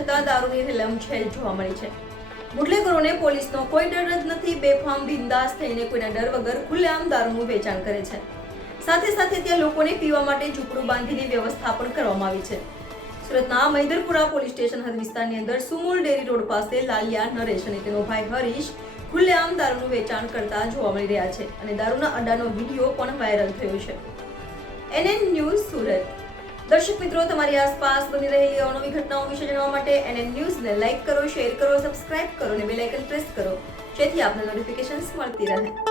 છતાં દારૂની રેલમછેલ જોવા મળી છે. બુટલેગરોને પોલીસનો કોઈ ડર જ નથી. બેફામ બિંદાસ થઈને કોઈના ડર વગર ખુલ્લેઆમ દારૂનું વેચાણ કરે છે. સાથે સાથે ત્યાં લોકોને પીવા માટે ઝૂંપડું બાંધીને વ્યવસ્થા પણ કરવામાં આવી છે. સુરતના મૈદરપુરા પોલીસ સ્ટેશન હદ વિસ્તારની અંદર સુમુલ ડેરી રોડ પાસે લાલિયા નરેશ અને તેનો ભાઈ હરીશ ખુલ્લેઆમ દારૂનું વેચાણ કરતા જોવા મળી રહ્યા છે અને દારૂના અડ્ડાનો વિડીયો પણ વાયરલ થયો છે. NN news Surat. દર્શક મિત્રો, તમારી આસપાસ બની રહેલી અવનવી ઘટનાઓ વિશે જાણવા માટે NN ન્યૂઝને લાઇક કરો, શેર કરો, સબસ્ક્રાઇબ કરો અને બેલ આઇકન પ્રેસ કરો, જેથી આપને નોટિફિકેશન્સ મળતી રહે.